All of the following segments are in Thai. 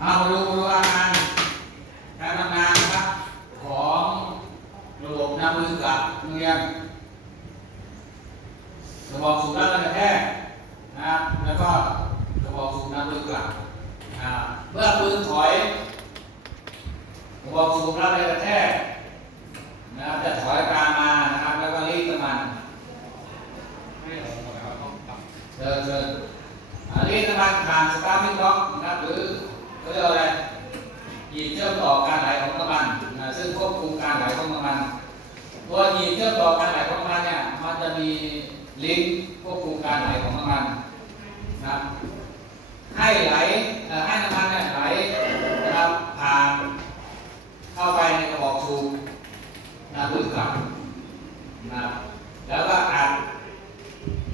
เอาดูดูอาการการทำงานนะครับของระบบน้ำมือกับโรงเรียนระบอกสูบน้ำแรงกระแทกนะครับแล้วก็ระบอกสูบน้ำมือกลับนะครับเมื่อปืนถอยระบอกสูบน้ำแรงกระแทกนะครับจะถอยตามมานะครับแล้วก็รีดน้ำมันไม่หรอเชิญเชิญอันนี้น้ำมันผ่านสตาร์ทติ้งล็อกนะครับหรือ เขาเรียกว่าอะไรหยีบเชื่อมต่อการไหลของน้ำมันนะซึ่งควบคุมการไหลของน้ำมันตัวหยีบเชื่อมต่อการไหลของน้ำมันเนี่ยมันจะมีลิงก์ควบคุมการไหลของน้ำมันนะให้ไหลให้น้ำมันเนี่ยไหลนะครับผ่านเข้าไปในกระบอกสูบนะพึ่งกลับนะแล้วก็อัด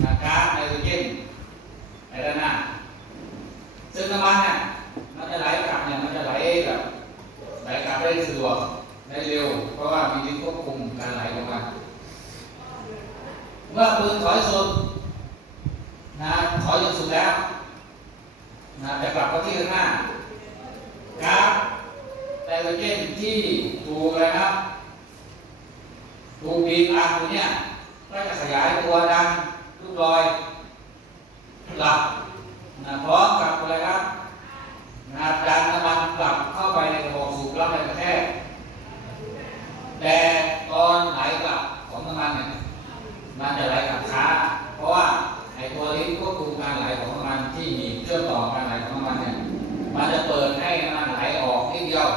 นะก๊าซไนโตรเจนในด้านหน้าซึ่งน้ำมันเนี่ยมันจะไหลกลับเนี่ยมันจะไหลแบบไหลกลับได้สะดวกได้เร็ว เพราะว่ามีลิงก์ควบคุมการไหลของมัน เมื่อปืนถอยสุดนะถอยจนสุดแล้วนะจะกลับเข้าที่ข้างหน้าก๊าซไนโตรเจนที่ถูกอะไรครับถูกบีบอัดอยู่เนี่ยก็จะขยายตัวดังลูกลอยหลับนะพร้อมกับอะไรครับนะดันน้ำมันกลับเข้าไปในกระบอกสูบรับแรงกระแทกแต่ตอนไหลกลับของน้ำมันเนี่ยมันจะไหลกลับช้า เพราะว่าไอ้ตัวลิ้นควบคุมการไหลของน้ำมัน ที่มีเชื่อมต่อการไหลของน้ำมันเนี่ยมันจะเปิดให้น้ำมันไหลออกนิดเดียว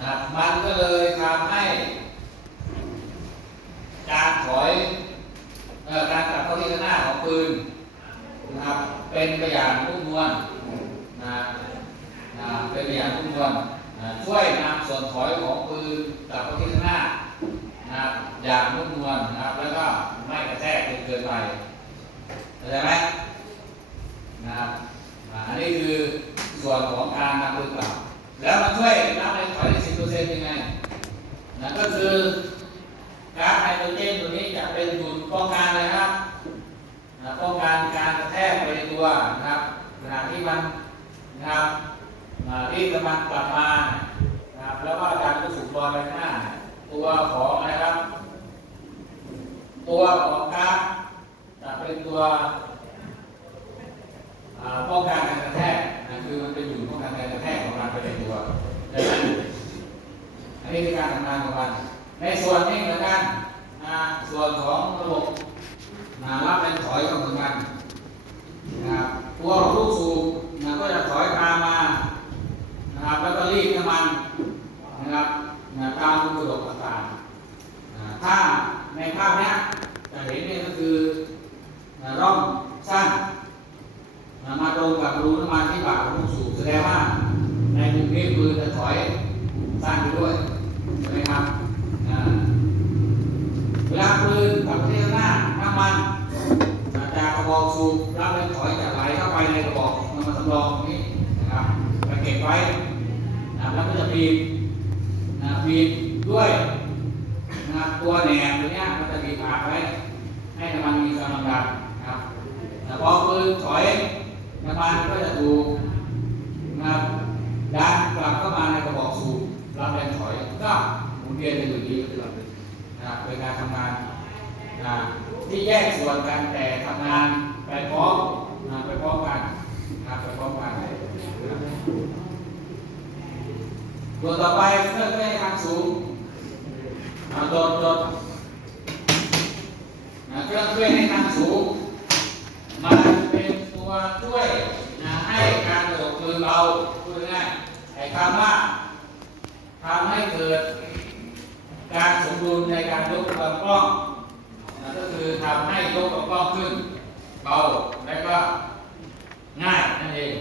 นะมันก็เลยทำให้ การถอยออการกลับเข้าที่ข้างหน้าของปืนนะครับเป็นไปอย่างนุ่มนวลนะนะเป็นไปอย่างนุ่มนวลนะช่วยนำส่วนถอยของปืนกลับเข้าที่ข้างหน้านะอย่างนุ่มนวลนะครับ แล้วก็ไม่กระแทกจนเกินไปเข้าใจไหม นะครับอันนี้คือส่วนของการนำปืนกลับ แล้วมันช่วยรับแรงถอยได้สิบเปอร์เซ็นต์ยังไงนะก็คือก๊าซไนโตรเจนตัวนี้จะเป็นจุดป้องกันเลยครับนะป้องกันการกระแทกไปในตัวนะครับขณะที่มันนะครับอ่ารีดน้ำมันกลับมานะครับแล้วก็ดันก็สูบลอยไปข้างหน้า ตัวของอะครับ ตัวของก๊าซจะเป็นตัว ป้องกันการกระแทกนะคือมันเป็นอยู่ป้องกันการกระแทกของมันไปในตัวดังนั้นอันนี้คือการทำงานของมัน ในส่วนนี้เหมือนกันนะส่วนของระบบนะรับแรงถอยก็เหมือนกันนะครับตัวของลูกสูบนะก็จะถอยตามมานะครับแล้วก็รีดน้ำมันนะครับนะตามรูกระดกต่างๆถ้าในภาพเนี้ยจะเห็นนี่ก็คือนะร่องสั้นนะมาตรงกับรู กว่ากของลูกสูบแสดงว่า ในมุมนี้คือจะถอยสั้นไปด้วยใช่ไหมครับเวลาปืนกับที่ข้าหน้าน้ำมันจากกระบอกสูบรับแรงถอยจะไหลเข้าไปในกระบอกน้ำมันสำรองนี้นะครับไปเก็บไว้นะแล้วก็จะบีบนะบีบด้วยนะตัวแหนบตัวเนี้ยมันจะบีบอัดไว้ให้น้ำมันนะครับแต่พอปืนถอยน้ำมันก็จะถูกนะครับดันกลับเข้ามาในกระบอกสูบรับแรงถอย ก็หมุนเวียนกันอยู่ดีก็คือนะครับเป็นการทำงานนะที่แยกส่วนกันแต่ทำงานไปพร้อมนะไปพร้อมกันนะไปพร้อมกันตัวต่อไปเครื่องให้ทางสูงอ่าโดดโดดนะเครื่องช่วยให้ทางสูง มันเป็นตัวช่วยนะให้การโดดปืนเราพูดง่ายไอ้คำว่าทำให้เกิด การสมดุลในการย กล้องนะก็คือทำให้ยกลำกล้องขึ้น เบา และก็ง่ายนั่นเอง